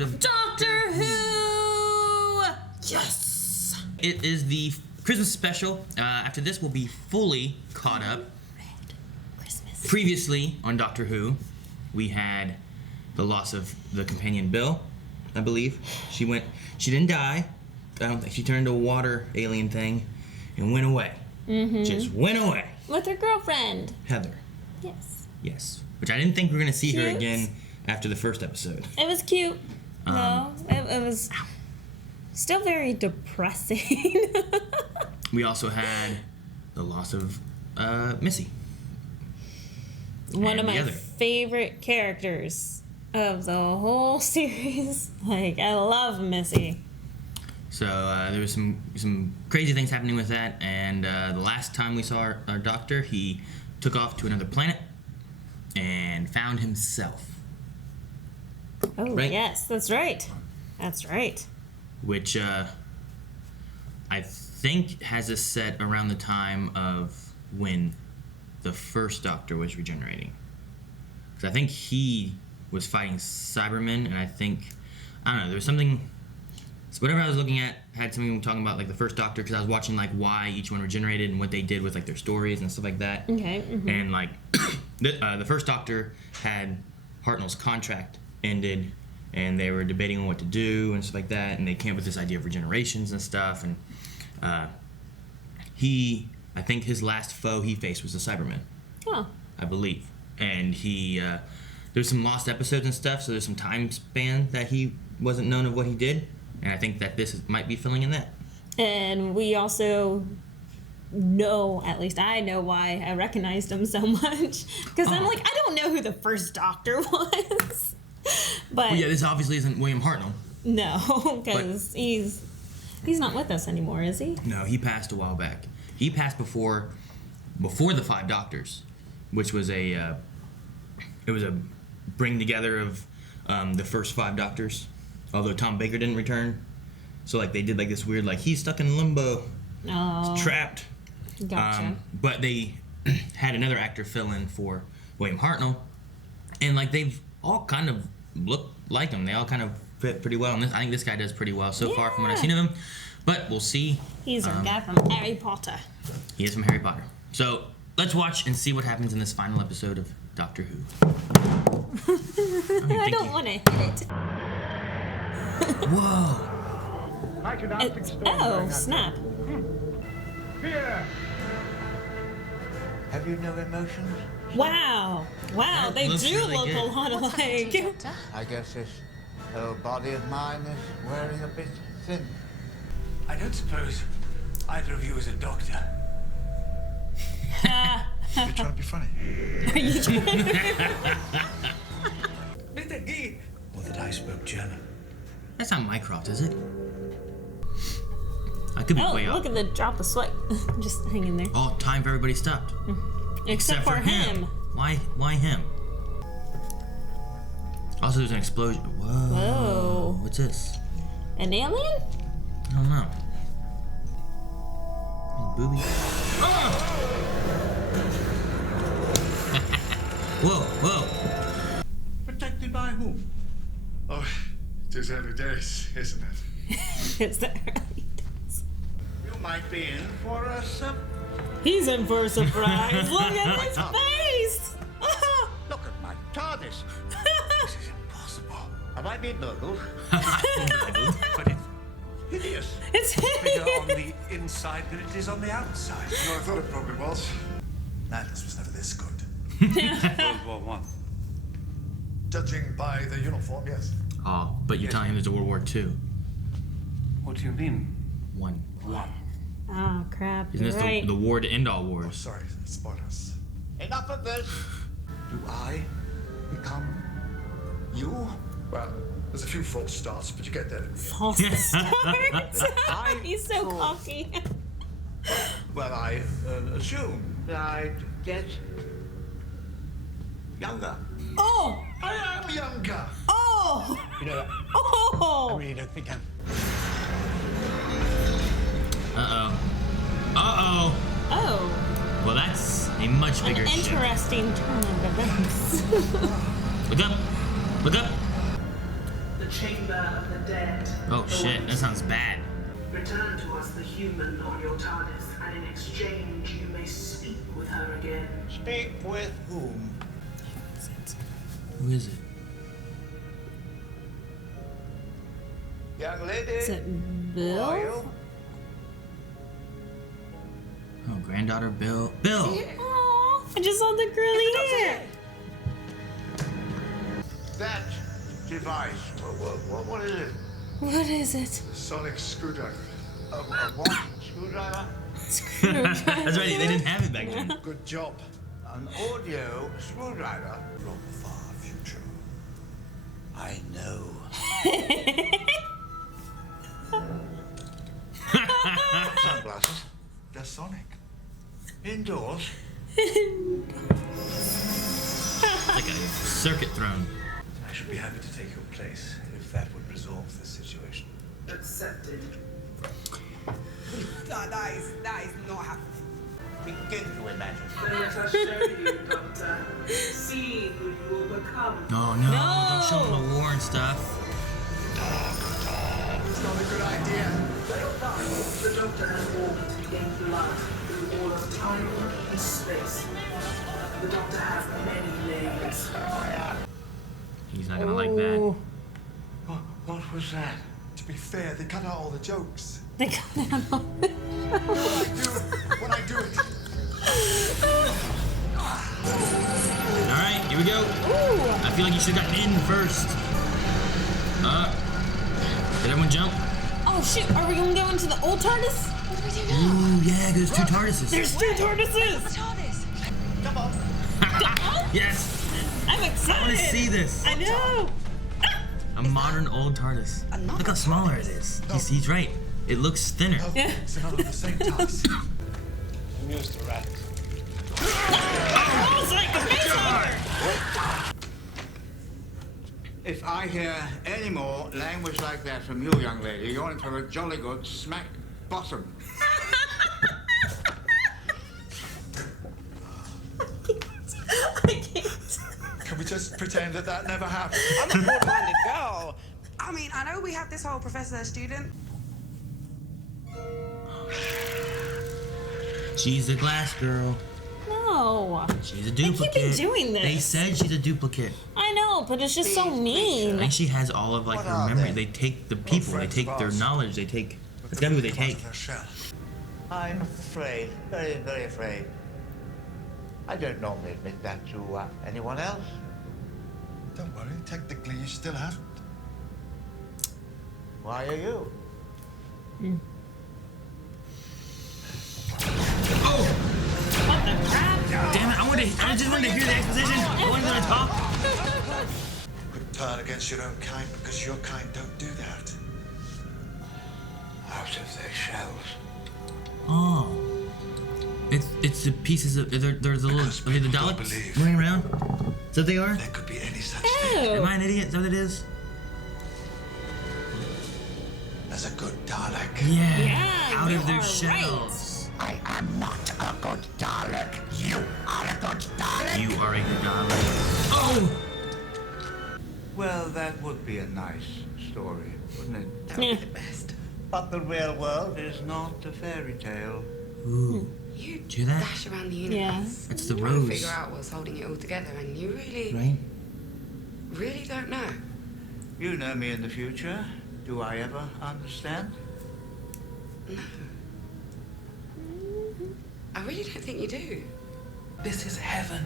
episode of Doctor Who! Yes! It is the Christmas special. After this, we'll be fully caught up. Christmas. Previously on Doctor Who, we had the loss of the companion Bill, I believe. She didn't die. I don't think she turned into a water alien thing and went away. Mm-hmm. Just went away. With her girlfriend. Heather. Yes. Which I didn't think we were going to see her Cute. again after the first episode. It was cute. No, it was still very depressing. We also had the loss of Missy. One of And the my other. favorite characters of the whole series. Like, I love Missy. So there was some crazy things happening with that, and the last time we saw our doctor, he took off to another planet and found himself. Oh, Right? yes, that's right. That's right. Which I think has us set around the time of when the first Doctor was regenerating. Because I think he was fighting Cybermen, and I don't know, there was something... So whatever I was looking at had something talking about like the first Doctor, because I was watching like why each one regenerated and what they did with like their stories and stuff like that. Okay. Mm-hmm. And like the first Doctor had Hartnell's contract ended, and they were debating on what to do and stuff like that, and they came up with this idea of regenerations and stuff. And I think his last foe he faced was the Cybermen. Oh. I believe. And there's some lost episodes and stuff, so there's some time span that he wasn't known of what he did. And I think that this might be filling in that. And we also know, at least I know why I recognized him so much. Because I'm like, I don't know who the first Doctor was. But Well, yeah, this obviously isn't William Hartnell. no, because he's not with us anymore, is he? No, he passed a while back. He passed before the Five Doctors, which was it was a bring together of the first Five Doctors. Although Tom Baker didn't return. So, like, they did, like, this weird, like, he's stuck in limbo. Oh. He's trapped. Gotcha. But they had another actor fill in for William Hartnell. And, like, they've all kind of looked like him. They all kind of fit pretty well. And I think this guy does pretty well so far from what I've seen of him. But we'll see. He's a guy from Harry Potter. He is from Harry Potter. So, let's watch and see what happens in this final episode of Doctor Who. I don't want to hit it. Whoa. Oh, snap. Fear. Have you no emotions? Wow, That they looks do really look good. a lot alike. I guess this old body of mine is wearing a bit thin. I don't suppose either of you is a doctor. You're trying to be funny. Are you trying Mr. Gee. Or that I spoke German. That's not Mycroft, is it? I could be Oh, way off. look at the drop of sweat just hanging there. Oh, time for everybody stopped. Except for him. Why him? Also, there's an explosion. Whoa. Whoa. What's this? An alien? I don't know. Booby. Ah! Whoa. Protected by whom? Oh, it is early days, isn't it? It's the You might be in for a He's in for a surprise. Look at his face. Look at my TARDIS. This is impossible. Have I been burgled? But it's hideous. It's Bigger on hideous. the inside than it is on the outside. No, I thought it probably was. Madness was never this good. World War I. Judging by the uniform, yes. Oh, but you're telling him there's a World War II. What do you mean? One. Oh, crap. Isn't You're this right. the war to end all Oh, wars? sorry, spoilers. Enough of this. Do I become you? Well, there's a few false starts, but you get there. False start. He's so thought- cocky. Well, I assume that I'd get younger. Oh! I am younger! Oh! You know, I Oh! really don't think I'm... Uh-oh. Oh! Well, that's a much An bigger ship. interesting turn of events. Look up. Look up. The the chamber of the dead. Oh shit, that sounds bad. Return to us the human on your TARDIS, and in exchange you may speak with her again. Speak with whom? Who is it? Young lady. Is it Who are Bill? you? Oh, granddaughter Bill. Bill! Aw, I just saw the curly hair. That device. What is it? What is it? Sonic screwdriver. A what? Screwdriver? That's right, they didn't have it back then. Good job. An audio screwdriver? From the far future, I know. Sunglasses? They're sonic. Indoors? Like a circuit throne. I should be happy to take your place if that would resolve this situation. Accepted. That is not happening. Begin to imagine. Then let us show you, Doctor. See who you will become. Oh no, don't show them the war and stuff. It's not a good idea. The Doctor has walked in blood through all of time and space. The Doctor has many names. He's not gonna like that. What was that? To be fair, they cut out all the jokes. They got out all the When I do it. Alright, here we go. I feel like you should have gotten in first. Did everyone jump? Oh shoot, are we gonna go into the old TARDIS? What do we do now? Ooh, yeah, there's two TARDISes. There's two TARDISes! The TARDIS. Come on. Yes! I'm excited! I want to see this. I know! A modern old TARDIS. Look how smaller it is. He's right. It looks thinner. Yeah. It's another of the same task. Amuse the rat. Oh, it's like the face. If I hear any more language like that from you, young lady, you're in for a jolly good smack bottom. I can't. Can we just pretend that that never happened? I'm a broad-minded girl. I mean, I know we have this whole professor-student. She's a glass girl. No. She's a They duplicate. keep doing this. They said she's a duplicate. I know, but it's just so I mean. think she has all of like What her are memory. they? They take the people. They friends take of their ours. knowledge. They take. It's gotta be what they take. Their shell. I'm afraid, very, very afraid. I don't normally admit that to anyone else. Don't worry, technically you still haven't. Why are you? What the crap? Damn it! I just wanted to hear the exposition. I wanted them to talk. Could turn against your own kind because your kind don't do that. Out of their shells. Oh. It's the pieces of there's a little Because are they the people don't Daleks believe. running around? Is that what they are? There could be any such thing Am Ew. I an idiot? Is that what it is? as a good Dalek. Yeah. Yeah, Out you of their are shells. I am not a good Dalek. You are a good Dalek. You are a good Dalek. Oh! Well, that would be a nice story, wouldn't it? That would be the best. But the real world is not a fairy tale. Ooh. You Do that? dash around the universe. That's the trying to rose. figure out what's holding it all together, and you really, Right? really don't know. You know me in the future. Do I ever understand? I really don't think you do. This is heaven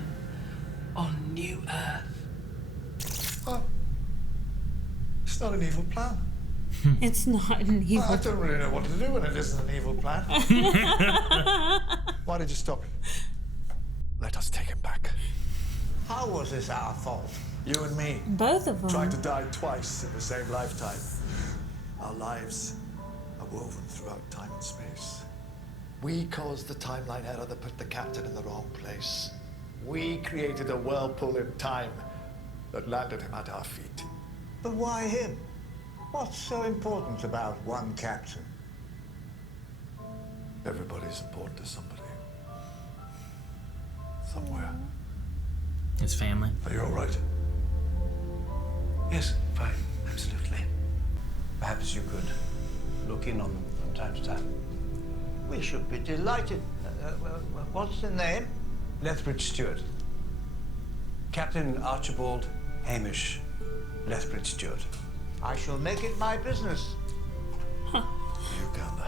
on New Earth. Oh. It's not an evil plan. It's not an evil. I don't really know what to do when it isn't an evil plan. Why did you stop him? Let us take him back. How was this our fault? You and me Both of them. tried to die twice in the same lifetime. Our lives are woven throughout time and space. We caused the timeline error that put the captain in the wrong place. We created a whirlpool in time that landed him at our feet. But why him? What's so important about one captain? Everybody's important to somebody. Somewhere. His family. Are you all right? Yes, fine. Absolutely. Perhaps you could look in on them from time to time. We should be delighted. What's the name? Lethbridge Stewart. Captain Archibald Hamish Lethbridge Stewart. I shall make it my business. Uganda.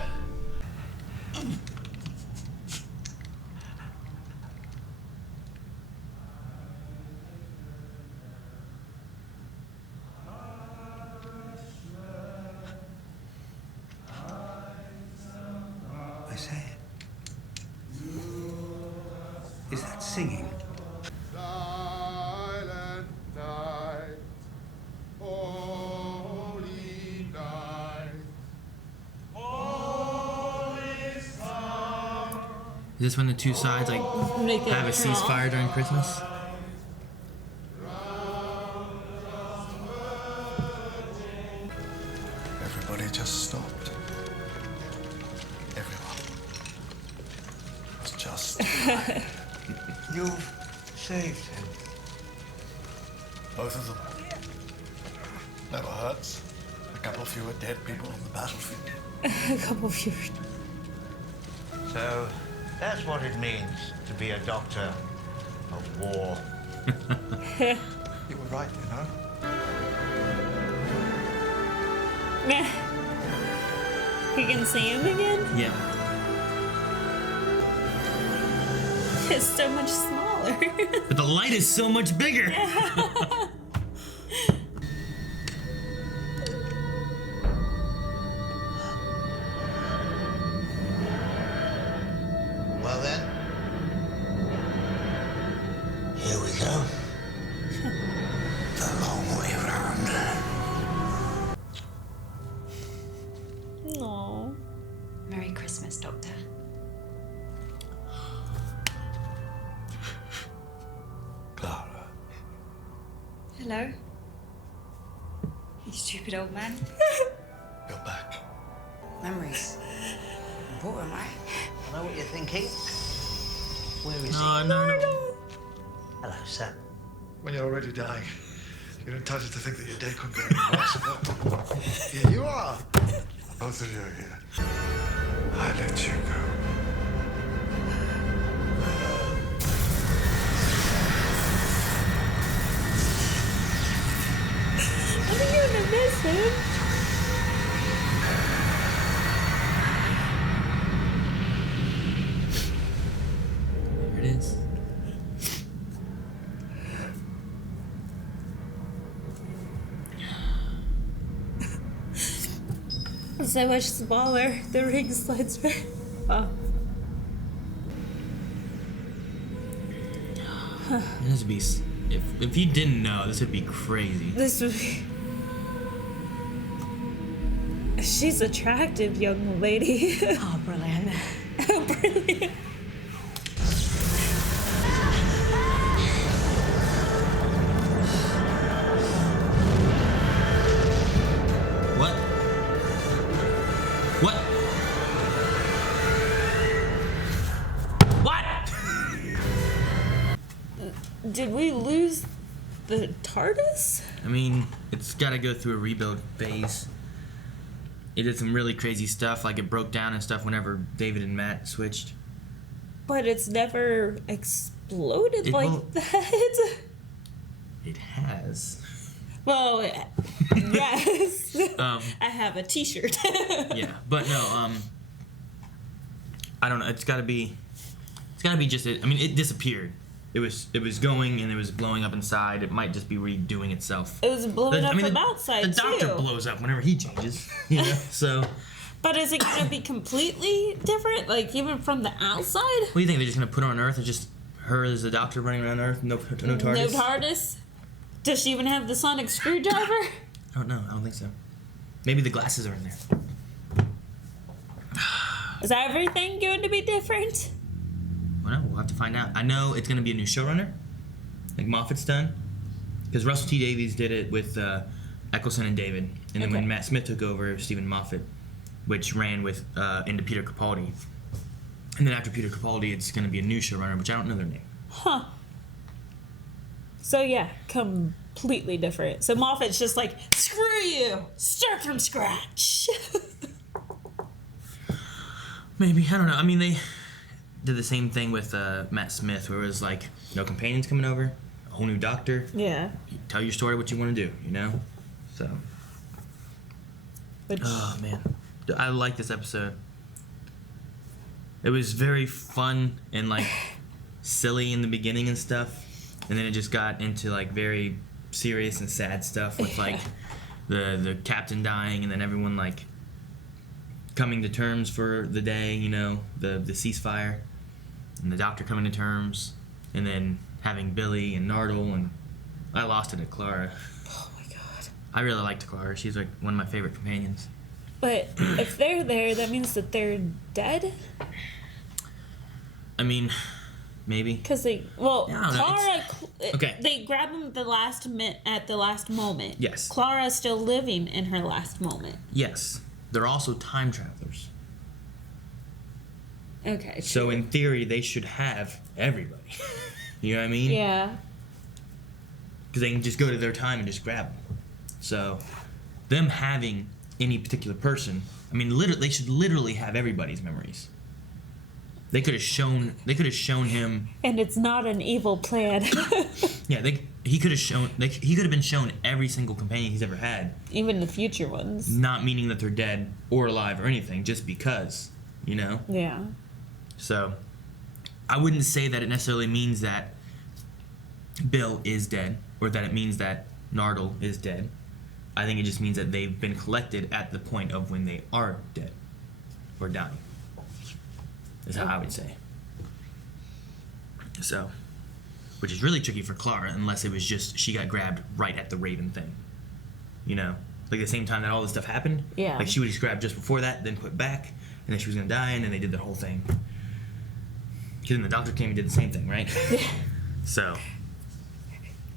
I say. Is that singing? Silent night, holy night, holy song. Is this when the two sides like Make it have a ceasefire during Christmas? Everybody just stopped. Everyone was just. You've saved him. Both of them. Never hurts. A couple fewer dead people on the battlefield. A couple of years. So, that's what it means to be a doctor of war. You were right, you know. Yeah. You can see him again? Yeah. It's so much smaller. But the light is so much bigger. Well then, here we go. The long way round. Aww. Merry Christmas, Doctor. Clara. Hello. You stupid old man. You're back. Memories. Important, right? I know what you're thinking. Where is No, he? no, no. Hello, sir. When you're already dying, you're entitled to think that your day couldn't get any worse. Here you are. Both of you are here. I let you go. I think you're gonna miss him. There it is. So much smaller. The ring slides back. Oh. This would be. If you didn't know, this would be crazy. This would be... She's attractive, young lady. Oh, brilliant. Oh, brilliant. What? What? What? Did we lose the TARDIS? I mean, it's got to go through a rebuild phase. It did some really crazy stuff, like it broke down and stuff whenever David and Matt switched. But it's never exploded like won't. that. It has. Well, yes. Um, I have a T-shirt. Yeah, but no. I don't know. It's got to be just it. I mean, it disappeared. It was going and it was blowing up inside. It might just be redoing itself. It was blowing up from outside, the doctor too. blows up whenever he changes. You know, so. But is it going to be completely different? Like, even from the outside? What do you think? They're just going to put her on Earth and just her as the doctor running around Earth? No TARDIS? No TARDIS? Does she even have the sonic screwdriver? I don't know. I don't think so. Maybe the glasses are in there. Is everything going to be different? Well, no, we'll have to find out. I know it's going to be a new showrunner, like Moffat's done, because Russell T Davies did it with Eccleston and David, and then when Okay. Matt Smith took over, Stephen Moffat, which ran with into Peter Capaldi, and then after Peter Capaldi, it's going to be a new showrunner, which I don't know their name. Huh. So yeah, come completely different. So Moffat's just like, screw you, start from scratch. Maybe, I don't know. I mean, they did the same thing with Matt Smith, where it was like, no companions coming over, a whole new doctor. Yeah. Tell your story, what you want to do, you know? So. Which, Oh, man. I like this episode. It was very fun and, like, silly in the beginning and stuff. And then it just got into, like, very serious and sad stuff with, like, the captain dying and then everyone, like, coming to terms for the day, you know, the ceasefire. And the doctor coming to terms. And then having Billy and Nardole, and I lost it at Clara. oh my god. I really liked Clara. She's, like, one of my favorite companions. But if they're there, that means that they're dead? I mean, maybe. Because they, well, Yeah, I don't know. Clara, Okay. they grab him at the last moment. Yes. Clara's still living in her last moment. Yes. They're also time travelers. Okay. So in theory, they should have everybody. You know what I mean? Yeah. Because they can just go to their time and just grab them. So them having any particular person, I mean, they should literally have everybody's memories. They could have shown him. And it's not an evil plan. Yeah, he could have been shown every single companion he's ever had. Even the future ones. Not meaning that they're dead or alive or anything, just because, you know? Yeah. So, I wouldn't say that it necessarily means that Bill is dead, or that it means that Nardole is dead. I think it just means that they've been collected at the point of when they are dead, or dying. Is how I would say. So, which is really tricky for Clara, unless it was just she got grabbed right at the Raven thing. You know? Like the same time that all this stuff happened. Yeah. Like she was grabbed just before that, then put back, and then she was gonna die, and then they did the whole thing. Because then the doctor came and did the same thing, right? So,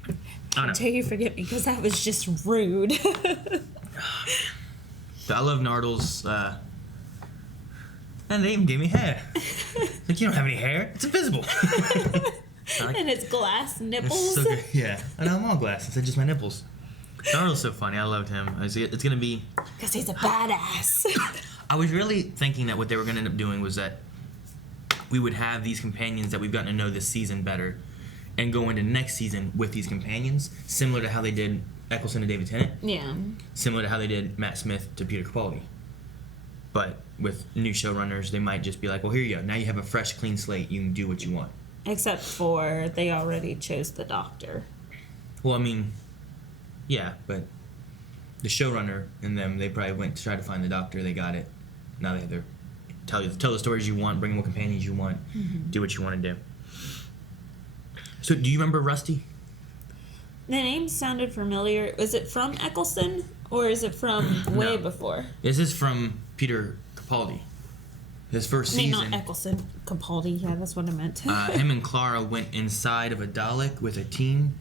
I don't know. Until you forget me, because that was just rude. I love Nardole's, and they even gave me hair. Like, you don't have any hair. It's invisible. And it's glass nipples. It's so good. Yeah. I know, I'm all glass. It's just my nipples. Nardole's so funny. I loved him. It's going to be... Because he's a badass. I was really thinking that what they were going to end up doing was that we would have these companions that we've gotten to know this season better and go into next season with these companions, similar to how they did Eccleston to David Tennant. Yeah. Similar to how they did Matt Smith to Peter Capaldi. But with new showrunners, they might just be like, well, here you go. Now you have a fresh, clean slate. You can do what you want. Except for they already chose the doctor. Well, I mean, yeah, but the showrunner and them, they probably went to try to find the doctor. They got it. Now they have their tell the stories you want, bring what companions you want, do what you want to do. So, do you remember Rusty? The name sounded familiar. Was it from Eccleston or is it from way before? This is from Peter Capaldi. His first season. Not Eccleston. Capaldi. Yeah, that's what I meant. Him and Clara went inside of a Dalek with a team,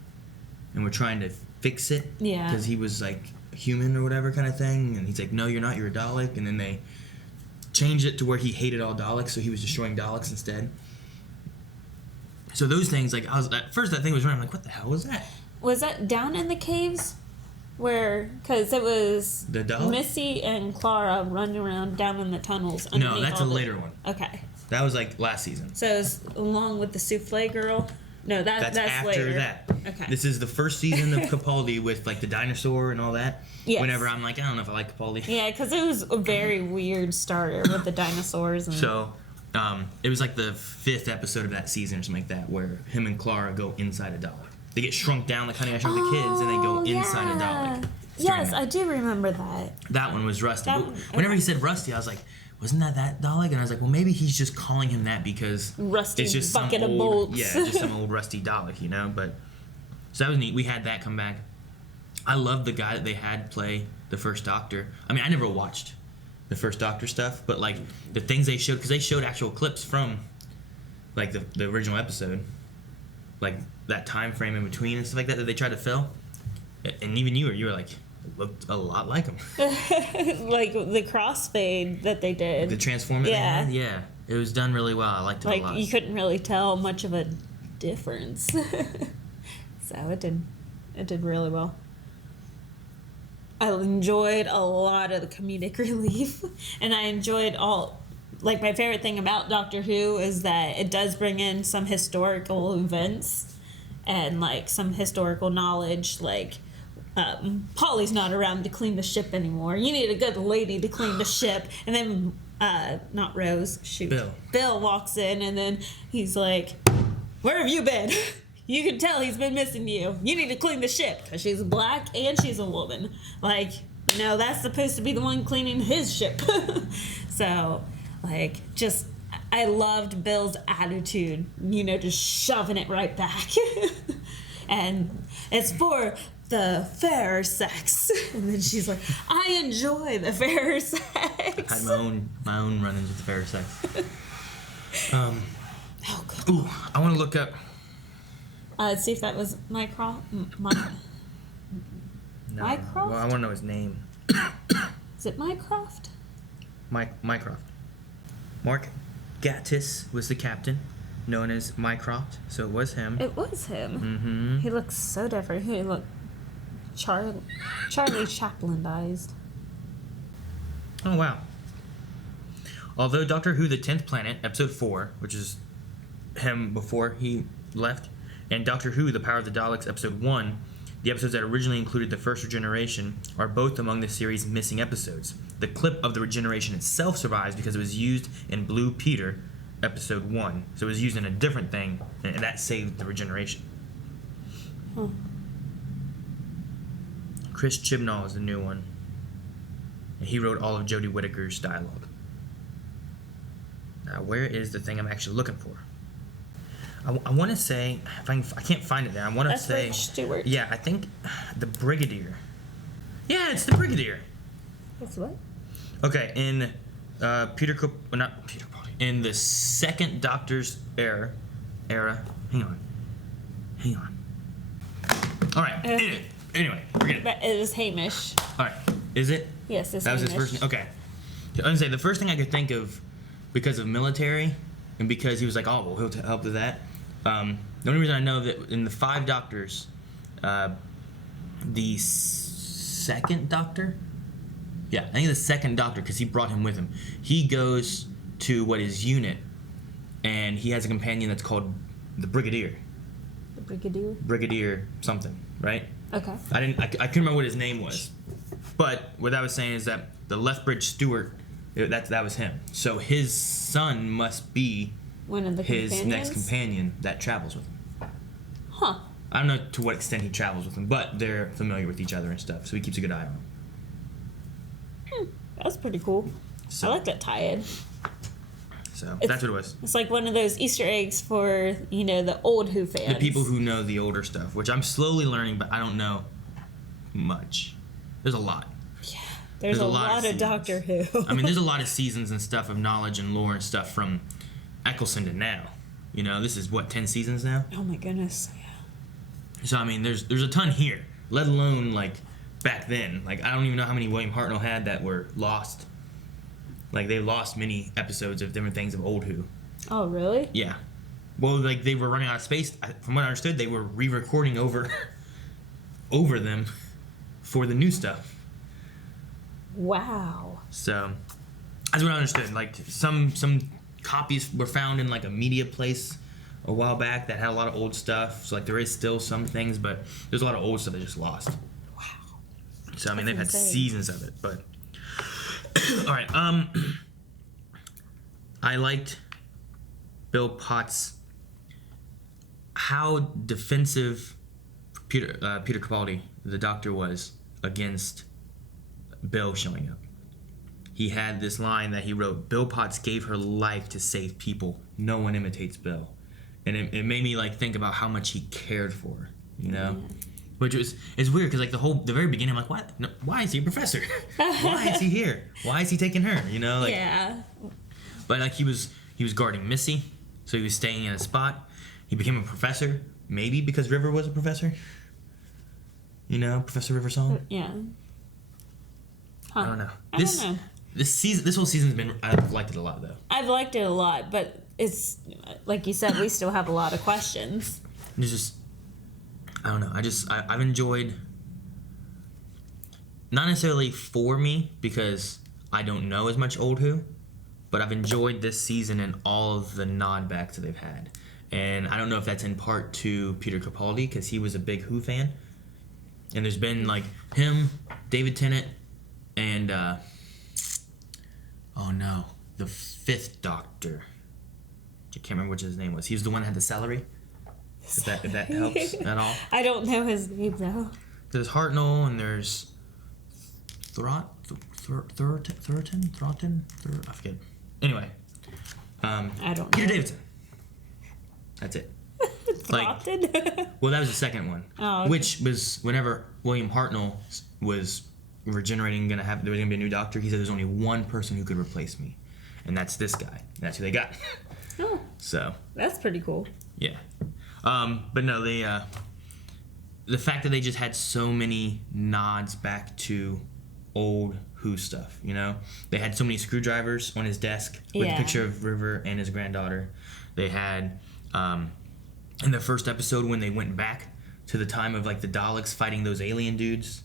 and were trying to fix it. Yeah. Because he was like human or whatever kind of thing, and he's like, "No, you're not. You're a Dalek." And then they changed it to where he hated all Daleks, so he was destroying Daleks instead. So those things, like, at first that thing was running. I'm like, what the hell was that? Was that down in the caves? Because it was The Dalek? Missy and Clara running around down in the tunnels. No, that's a all the- later one. Okay. That was like last season. So it's along with the souffle girl? No, that's after later. that. Okay. This is the first season of Capaldi with like the dinosaur and all that. Yes. Whenever I'm like, I don't know if I like Capaldi. Yeah, because it was a very weird starter with the dinosaurs. And So, it was like the 5th episode of that season or something like that, where him and Clara go inside a Dalek. They get shrunk down like Honey, I Shrunk the Kids, and they go inside a Dalek. Yes, I do remember that. That one was Rusty. That But one- whenever okay. he said Rusty, I was like, wasn't that Dalek? And I was like, well, maybe he's just calling him that because Rusty it's just bucket some of old, bolts. yeah, just some old rusty Dalek, you know. But so that was neat. We had that come back. I loved the guy that they had play the first Doctor. I mean, I never watched the first Doctor stuff, but like the things they showed, because they showed actual clips from like the original episode, like that time frame in between and stuff like that they tried to fill. And even you were like, it looked a lot like him. Like the crossfade that they did. The transform that they had, yeah, it was done really well. I liked it a Like lot. you couldn't really tell much of a difference. So it It did really well. I enjoyed a lot of the comedic relief, and I enjoyed all. Like, my favorite thing about Doctor Who is that it does bring in some historical events and, like, some historical knowledge. Like, Polly's not around to clean the ship anymore. You need a good lady to clean the ship. And then, not Rose, shoot. Bill walks in, and then he's like, where have you been? You can tell he's been missing you. You need to clean the ship. Because she's black and she's a woman. Like, you know, that's supposed to be the one cleaning his ship. So, like, just, I loved Bill's attitude. You know, just shoving it right back. And it's for the fairer sex. And then she's like, I enjoy the fairer sex. I've had my own run-ins with the fairer sex. Oh, God. Ooh, I want to look up. Let's see if that was Mycroft. No. Mycroft? Well, I want to know his name. Is it Mycroft? Mycroft. Mark Gatiss was the captain, known as Mycroft, so it was him. It was him. Mm-hmm. He looks so different. He looked Charlie Chaplinized. Oh, wow. Although Doctor Who, The 10th Planet, Episode 4, which is him before he left, and Doctor Who, The Power of the Daleks, Episode 1, the episodes that originally included the first Regeneration, are both among the series' missing episodes. The clip of the Regeneration itself survives because it was used in Blue Peter, Episode 1. So it was used in a different thing, and that saved the Regeneration. Huh. Chris Chibnall is the new one. And he wrote all of Jodie Whittaker's dialogue. Now, where is the thing I'm actually looking for? I want to say, if I can't find it there, I want to say... Rich Stewart. Yeah, I think the Brigadier. Yeah, it's the Brigadier. That's what? Okay, in not Peter Capaldi. In the second Doctor's era. Hang on. All right. Anyway, forget it. But it was Hamish. All right. Is it? Yes, it's That was Hamish. his first name? Okay. I was going to say, the first thing I could think of, because of military, and because he was like, oh, well, he'll help with that. The only reason I know that in the 5 Doctors, the second Doctor? Yeah, I think the second Doctor, because he brought him with him. He goes to his unit, and he has a companion that's called the Brigadier. The Brigadier? Brigadier something, right? Okay. I couldn't remember what his name was. But what I was saying is that the Lethbridge Stewart, that was him. So his son must be one of the his companions? next companion that travels with him. Huh. I don't know to what extent he travels with him, but they're familiar with each other and stuff, so he keeps a good eye on him. That's pretty cool. So, I like that tie-in. So that's what it was. It's like one of those Easter eggs for, the old Who fans. The people who know the older stuff, which I'm slowly learning, but I don't know much. There's a lot. Yeah, there's a lot of Doctor Who. I mean, there's a lot of seasons and stuff of knowledge and lore and stuff from Eccleston to now. This is, 10 seasons now? Oh my goodness. Yeah. So, I mean, there's a ton here, let alone, back then. I don't even know how many William Hartnell had that were lost. They lost many episodes of different things of old Who. Oh, really? Yeah. Well, they were running out of space. From what I understood, they were re-recording over them for the new stuff. Wow. So, that's what I understood. Some copies were found in, a media place a while back that had a lot of old stuff. So, there is still some things, but there's a lot of old stuff that just lost. Wow. So, I mean, they've had seasons of it, but... All right, I liked Bill Potts, how defensive Peter Capaldi, the Doctor, was against Bill showing up. He had this line that he wrote, Bill Potts gave her life to save people. No one imitates Bill. And it made me think about how much he cared for her, Yeah. Which is weird because the very beginning I'm like, what? No, why is he a professor? Why is he here? Why is he taking her? Yeah. But he was guarding Missy, so he was staying in a spot. He became a professor, maybe because River was a professor. Professor River Song. Yeah. Huh. I don't know. I don't know. This whole season's been. I've liked it a lot though. I've liked it a lot, but it's like you said, we still have a lot of questions. There's just. I don't know. I've enjoyed, not necessarily for me because I don't know as much old Who, but I've enjoyed this season and all of the nod backs that they've had. And I don't know if that's in part to Peter Capaldi because he was a big Who fan. And there's been like him, David Tennant, and the fifth Doctor. I can't remember which his name was. He was the one that had the celery. If that helps at all. I don't know his name though. There's Hartnell and there's Thornton. I forget. Anyway, I don't know. Peter Davidson. That's it. Thornton? Well, that was the second one, Oh, okay. which was whenever William Hartnell was regenerating, there was gonna be a new Doctor. He said there's only one person who could replace me, and that's this guy. And that's who they got. Oh, So that's pretty cool. yeah, but no, the fact that they just had so many nods back to old Who stuff. You know, they had so many screwdrivers on his desk with Yeah. a picture of River and his granddaughter. They had in the first episode when they went back to the time of like the Daleks fighting those alien dudes.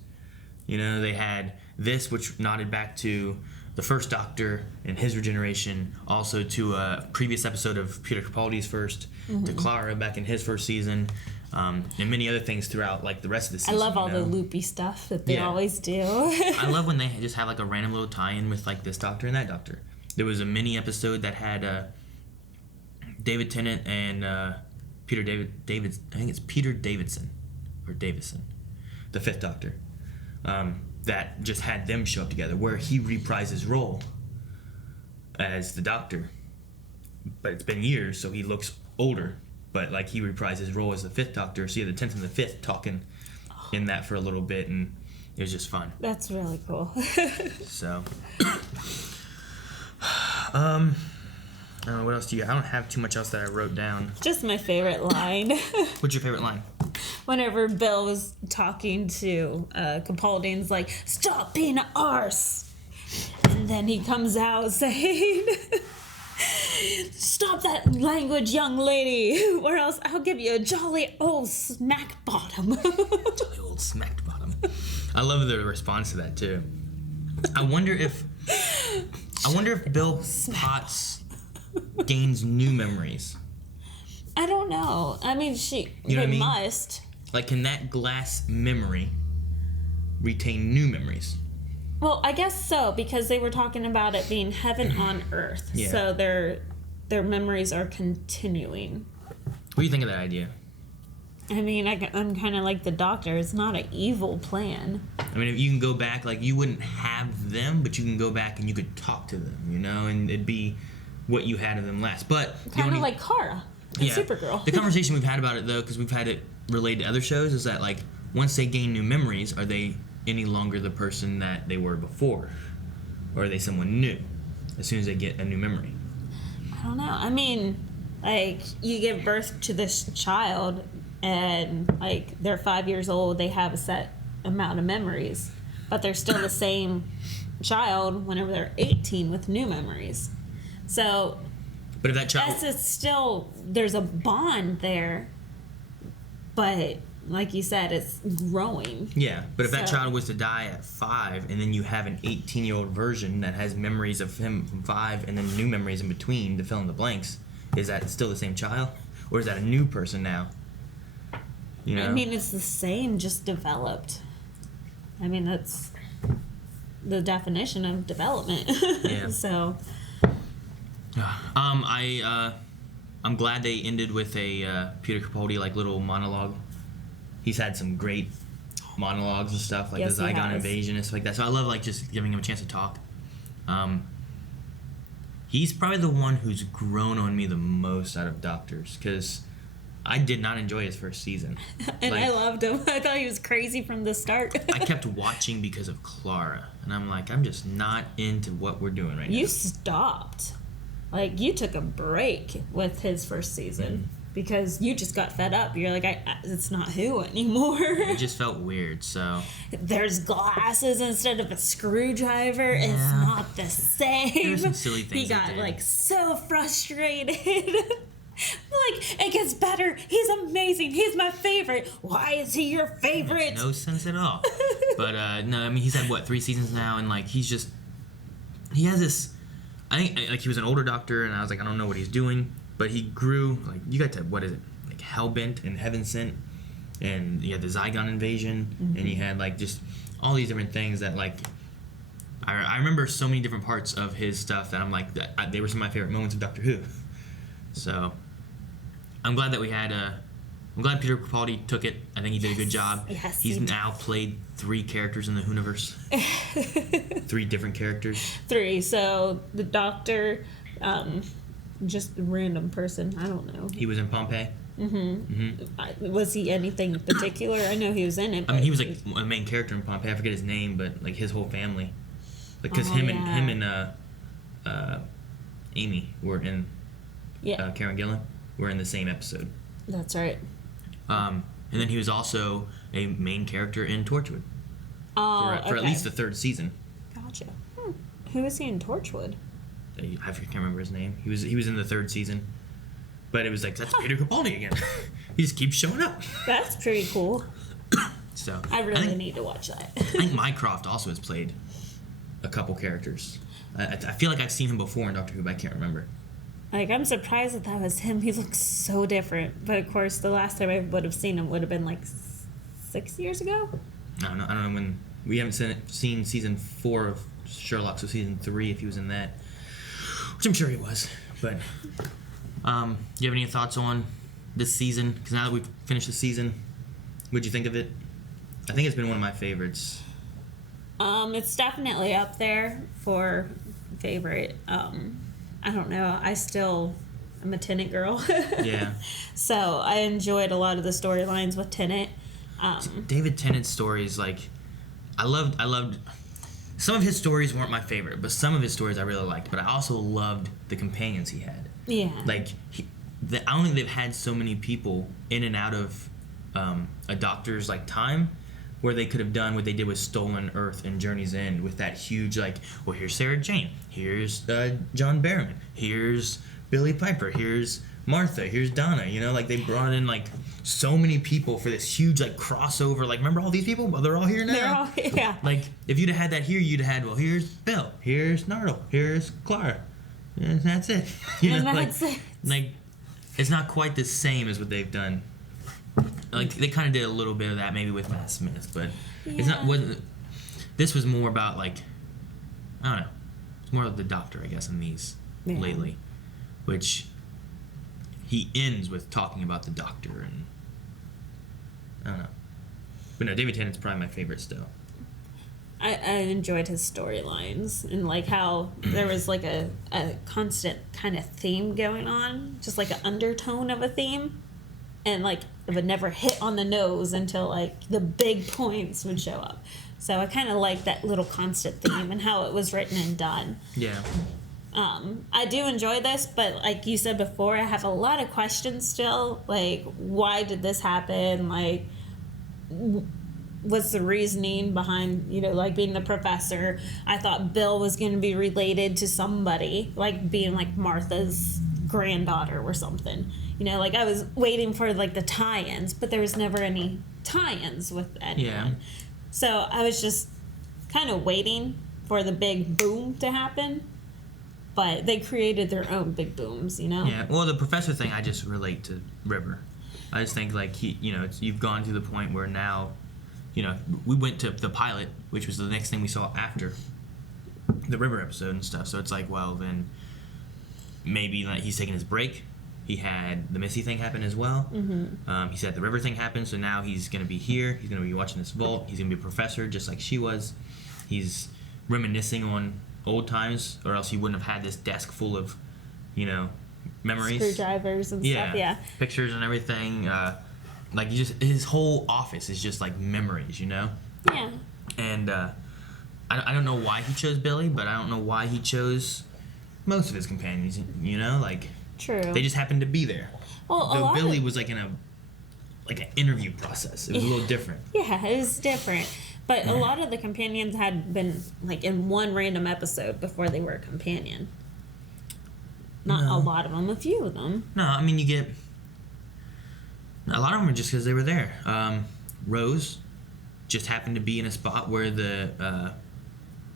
You know, they had this, which nodded back to the first Doctor and his regeneration, also to a previous episode of Peter Capaldi's first, to Clara back in his first season, and many other things throughout like the rest of the season. I love all you know? the loopy stuff that they Yeah. always do. I love when they just have like a random little tie-in with like this Doctor and that Doctor. There was a mini episode that had David Tennant and Peter David. I think it's Peter Davidson or Davison, the fifth Doctor. That just had them show up together, where he reprised his role as the Doctor. But it's been years, so he looks older. But like he reprised his role as the fifth Doctor, so you had the 10th and the 5th talking in that for a little bit, and it was just fun. That's really cool. So, I don't know, what else do you? I don't have too much else that I wrote down. Just my favorite line. What's your favorite line? Whenever Bill was talking to Capaldi and's like, "Stop being an arse," and then he comes out saying, "Stop that language, young lady, or else I'll give you a jolly old smack bottom." Jolly old smacked bottom. I love the response to that too. I wonder if Bill Potts gains new memories. I don't know. I mean, You know what I mean? must. Like, can that glass memory retain new memories? Well, I guess so, because they were talking about it being heaven on earth. Yeah. So their memories are continuing. What do you think of that idea? I mean, I'm kind of like the Doctor. It's not an evil plan. I mean, if you can go back, like, you wouldn't have them, but you can go back and you could talk to them, you know, and it'd be what you had of them last. But Kind of like Kara and yeah, Supergirl. the conversation we've had about it, though, because we've had it related to other shows, is that, like, once they gain new memories, are they any longer the person that they were before? Or are they someone new as soon as they get a new memory? I don't know. I mean, like, you give birth to this child, and, like, they're 5 years old, they have a set amount of memories, but they're still the same child whenever they're 18 with new memories. So, But if that child... yes, it's still, there's a bond there, but like you said, it's growing. Yeah, but if that So- child was to die at 5, and then you have an 18-year-old version that has memories of him from 5, and then new memories in between to fill in the blanks, is that still the same child? Or is that a new person now? You know? I mean, it's the same, just developed. I mean, that's the definition of development. Yeah. So, I'm glad they ended with a Peter Capaldi like little monologue. He's had some great monologues and stuff, like Yes, the he Zygon has. invasion and stuff like that. So I love like just giving him a chance to talk. He's probably the one who's grown on me the most out of Doctors, because I did not enjoy his first season. and Like, I loved him. I thought he was crazy from the start. I kept watching because of Clara, and I'm like, I'm just not into what we're doing right You now. stopped. Like, you took a break with his first season because you just got fed up. You're like, it's not Who anymore. It just felt weird, so... There's glasses instead of a screwdriver. It's not the same. There were some silly things He they got did. like so frustrated. Like, it gets better. He's amazing. He's my favorite. Why is he your favorite? Makes no sense at all. But no, I mean, he's had what, 3 seasons now, and like he has this. I think like he was an older doctor, and I was like, I don't know what he's doing, but he grew. Like you got to, what is it, like Hellbent and Heaven Sent, and you had the Zygon invasion, and you had like just all these different things that like. I remember so many different parts of his stuff that I'm like, they were some of my favorite moments of Doctor Who. So, I'm glad that we had I'm glad Peter Capaldi took it. I think he did a good job. Yes, He's now played 3 characters in the Whoniverse. 3 different characters. 3. So the Doctor, just a random person. I don't know. He was in Pompeii. Was he anything particular? I know he was in it. I mean, he was like a main character in Pompeii. I forget his name, but like his whole family, like because him and Amy were in. Yeah. Karen Gillan were in the same episode. That's right. And then he was also a main character in Torchwood. Oh, for at least the 3rd season. Gotcha. Who was he in Torchwood? I can't remember his name. He was in the 3rd season. But it was like, that's Peter Capaldi again. He just keeps showing up. That's pretty cool. So I really need to watch that. I think Mycroft also has played a couple characters. I feel like I've seen him before in Doctor Who, but I can't remember. Like, I'm surprised that was him. He looks so different. But, of course, the last time I would have seen him would have been, like, 6 years ago? I don't know when... We haven't seen season 4 of Sherlock, so season 3, if he was in that. Which I'm sure he was. But, do you have any thoughts on this season? Because now that we've finished the season, what'd you think of it? I think it's been one of my favorites. It's definitely up there for favorite. I don't know. I'm a Tennant girl. Yeah. So I enjoyed a lot of the storylines with Tennant. David Tennant's stories, like, I loved. Some of his stories weren't my favorite, but some of his stories I really liked. But I also loved the companions he had. Yeah. Like, I don't think they've had so many people in and out of a doctor's like time where they could have done what they did with Stolen Earth and Journey's End with that huge, like, well, here's Sarah Jane, here's John Barrowman, here's Billy Piper, here's Martha, here's Donna, you know, like, they brought in, like, so many people for this huge, like, crossover, like, remember all these people? Well, they're all here now. Yeah. Like, if you'd have had that here, you'd have had, well, here's Bill, here's Nardole, here's Clara, and that's it. You know, that's it. Like, it's not quite the same as what they've done. Like, they kind of did a little bit of that maybe with Matt Smith, but this was more about, like, I don't know, it's more of the Doctor, I guess, in these lately, which he ends with talking about the Doctor, and I don't know, but no, David Tennant's probably my favorite still. I enjoyed his storylines and like how there was like a constant kind of theme going on, just like an undertone of a theme, and like it would never hit on the nose until like the big points would show up. So I kind of like that little constant theme and how it was written and done. Yeah. I do enjoy this, but like you said before, I have a lot of questions still. Like, why did this happen? Like, what's the reasoning behind, you know, like being the professor? I thought Bill was going to be related to somebody, like being like Martha's granddaughter or something. You know, like I was waiting for like the tie-ins, but there was never any tie-ins with anyone. Yeah. So I was just kind of waiting for the big boom to happen. But they created their own big booms, you know? Yeah, well, the professor thing, I just relate to River. I just think, like, you've gone to the point where now, you know, we went to the pilot, which was the next thing we saw after the River episode and stuff. So it's like, well, then maybe like, he's taking his break. He had the Missy thing happen as well. Mm-hmm. He said the River thing happened, so now he's going to be here. He's going to be watching this vault. He's going to be a professor just like she was. He's reminiscing on old times, or else he wouldn't have had this desk full of, you know, memories, screwdrivers and stuff. Yeah, pictures and everything. Like his whole office is just like memories, you know. Yeah. And I don't know why he chose Billy, but I don't know why he chose most of his companions. You know, like true. They just happened to be there. Well, though Billy was like in an interview process. It was a little different. Yeah, it was different. But a lot of the companions had been like in one random episode before they were a companion. Not No. a lot of them, a few of them. No, I mean, you get... A lot of them are just because they were there. Rose just happened to be in a spot where the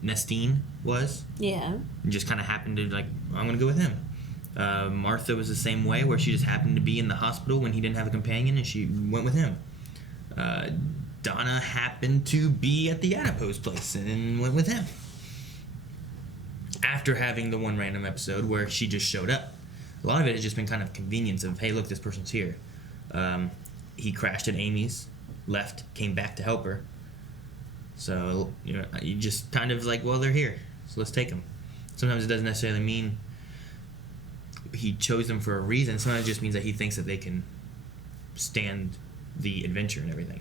Nestine was. Yeah. And just kind of happened to, like, I'm going to go with him. Martha was the same way, where she just happened to be in the hospital when he didn't have a companion, and she went with him. Donna happened to be at the adipose place and went with him. After having the one random episode where she just showed up. A lot of it has just been kind of convenience of, hey, look, this person's here. He crashed at Amy's, left, came back to help her. So, you just kind of like, well, they're here, so let's take them. Sometimes it doesn't necessarily mean he chose them for a reason. Sometimes it just means that he thinks that they can stand the adventure and everything.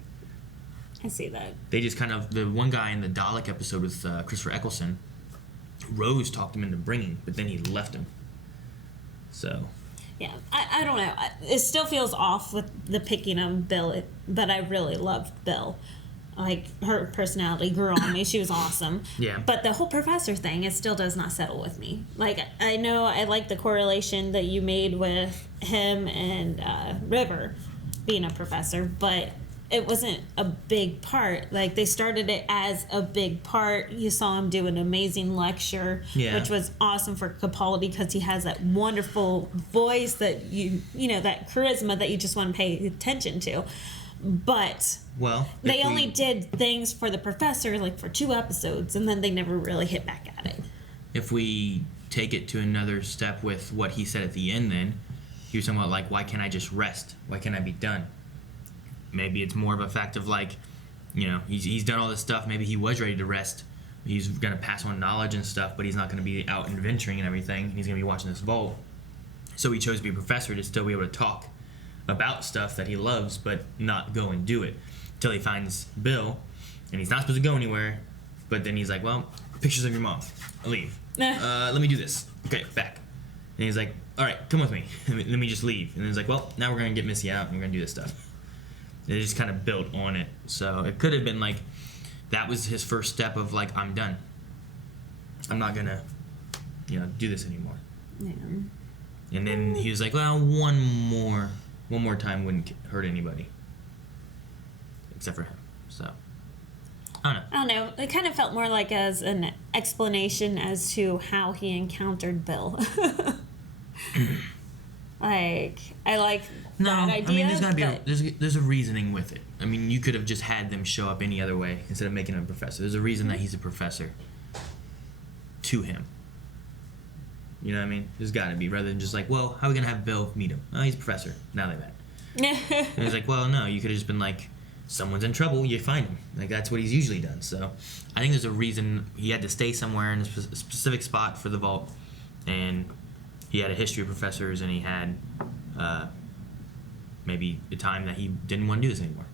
I see that. They just kind of, the one guy in the Dalek episode with Christopher Eccleston, Rose talked him into bringing, but then he left him. So. Yeah, I don't know. It still feels off with the picking of Bill, but I really loved Bill. Like, her personality grew on me. She was awesome. Yeah. But the whole professor thing, it still does not settle with me. Like, I know I like the correlation that you made with him and River being a professor, but it wasn't a big part. Like, they started it as a big part. You saw him do an amazing lecture, which was awesome for Capaldi because he has that wonderful voice that you know, that charisma that you just want to pay attention to. But they only did things for the professor, like, for 2 episodes, and then they never really hit back at it. If we take it to another step with what he said at the end, then he was talking about, like, why can't I just rest? Why can't I be done? Maybe it's more of a fact of, like, you know, he's done all this stuff. Maybe he was ready to rest. He's going to pass on knowledge and stuff, but he's not going to be out adventuring and everything. He's going to be watching this vault. So he chose to be a professor to still be able to talk about stuff that he loves, but not go and do it until he finds Bill, and he's not supposed to go anywhere. But then he's like, well, pictures of your mom. I'll leave. Let me do this. Okay, back. And he's like, all right, come with me. Let me just leave. And he's like, well, now we're going to get Missy out, and we're going to do this stuff. It just kind of built on it. So it could have been like, that was his first step of, like, I'm done. I'm not going to, do this anymore. Yeah. And then he was like, well, one more time wouldn't hurt anybody. Except for him. So, I don't know. It kind of felt more like as an explanation as to how he encountered Bill. Like, I like that idea. I mean, there's gotta be there's a reasoning with it. I mean, you could have just had them show up any other way instead of making him a professor. There's a reason that he's a professor to him. You know what I mean? There's got to be, rather than just like, well, how are we going to have Bill meet him? Oh, he's a professor. Now they met. And he's like, well, no, you could have just been like, someone's in trouble, you find him. Like, that's what he's usually done. So I think there's a reason he had to stay somewhere in a specific spot for the vault. And he had a history of professors, and he had maybe a time that he didn't want to do this anymore.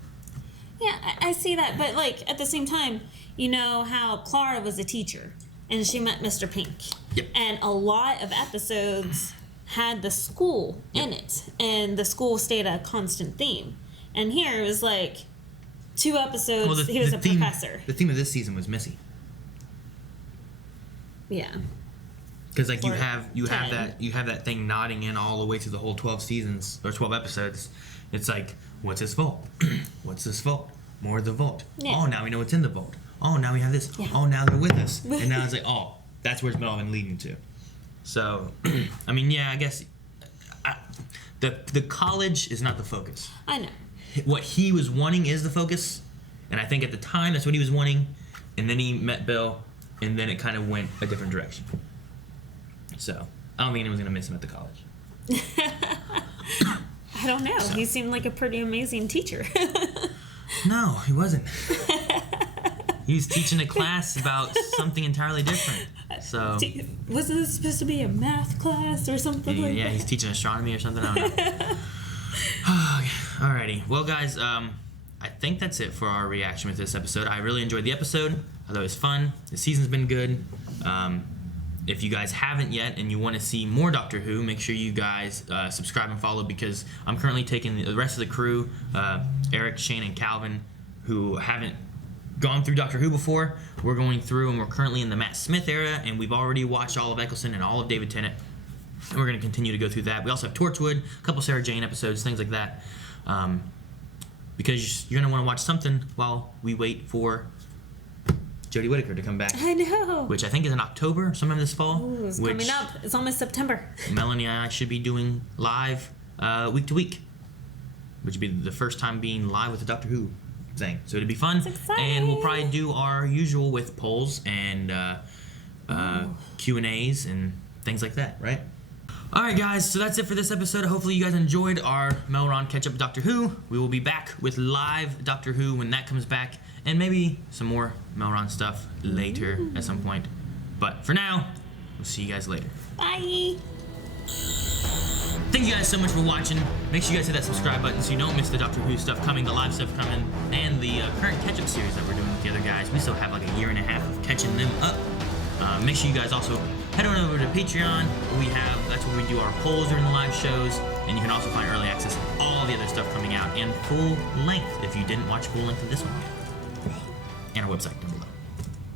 Yeah, I see that. But, like, at the same time, you know how Clara was a teacher, and she met Mr. Pink. Yep. And a lot of episodes had the school in it, and the school stayed a constant theme. And here it was like 2 episodes, he was a professor. The theme of this season was Missy. Yeah. Because like you have that thing nodding in all the way through the whole 12 seasons or 12 episodes. It's like, what's this vault? What's this vault? More of the vault. Yeah. Oh, now we know what's in the vault. Oh, now we have this. Yeah. Oh, now they're with us. And now it's like, oh, that's where it's all been leading to. So, I mean, yeah, I guess the college is not the focus. I know. What he was wanting is the focus, and I think at the time that's what he was wanting. And then he met Bill, and then it kind of went a different direction. So, I don't think anyone's going to miss him at the college. I don't know. So. He seemed like a pretty amazing teacher. No, he wasn't. He was teaching a class about something entirely different. So wasn't this supposed to be a math class or something like that? Yeah, he's teaching astronomy or something. I don't know. Alrighty. Well, guys, I think that's it for our reaction with this episode. I really enjoyed the episode. I thought it was fun. The season's been good. If you guys haven't yet and you want to see more Doctor Who, make sure you guys subscribe and follow, because I'm currently taking the rest of the crew, Eric, Shane, and Calvin, who haven't gone through Doctor Who before. We're going through, and we're currently in the Matt Smith era, and we've already watched all of Eccleston and all of David Tennant. And we're going to continue to go through that. We also have Torchwood, a couple Sarah Jane episodes, things like that. Because you're going to want to watch something while we wait for Jodie Whittaker to come back. I know. Which I think is in October, sometime this fall. Ooh, it's coming up. It's almost September. Melanie and I should be doing live week to week. Which would be the first time being live with the Doctor Who thing. So it'd be fun. It's exciting. And we'll probably do our usual with polls and Q&As and things like that, right? Alright guys, so that's it for this episode. Hopefully you guys enjoyed our MELRON catch-up with Doctor Who. We will be back with live Doctor Who when that comes back. And maybe some more MELRON stuff later at some point. But for now, we'll see you guys later. Bye. Thank you guys so much for watching. Make sure you guys hit that subscribe button so you don't miss the Doctor Who stuff coming, the live stuff coming, and the current catch-up series that we're doing with the other guys. We still have like a year and a half of catching them up. Make sure you guys also head on over to Patreon. That's where we do our polls during the live shows, and you can also find early access to all the other stuff coming out and full length if you didn't watch full length of this one yet. And our website.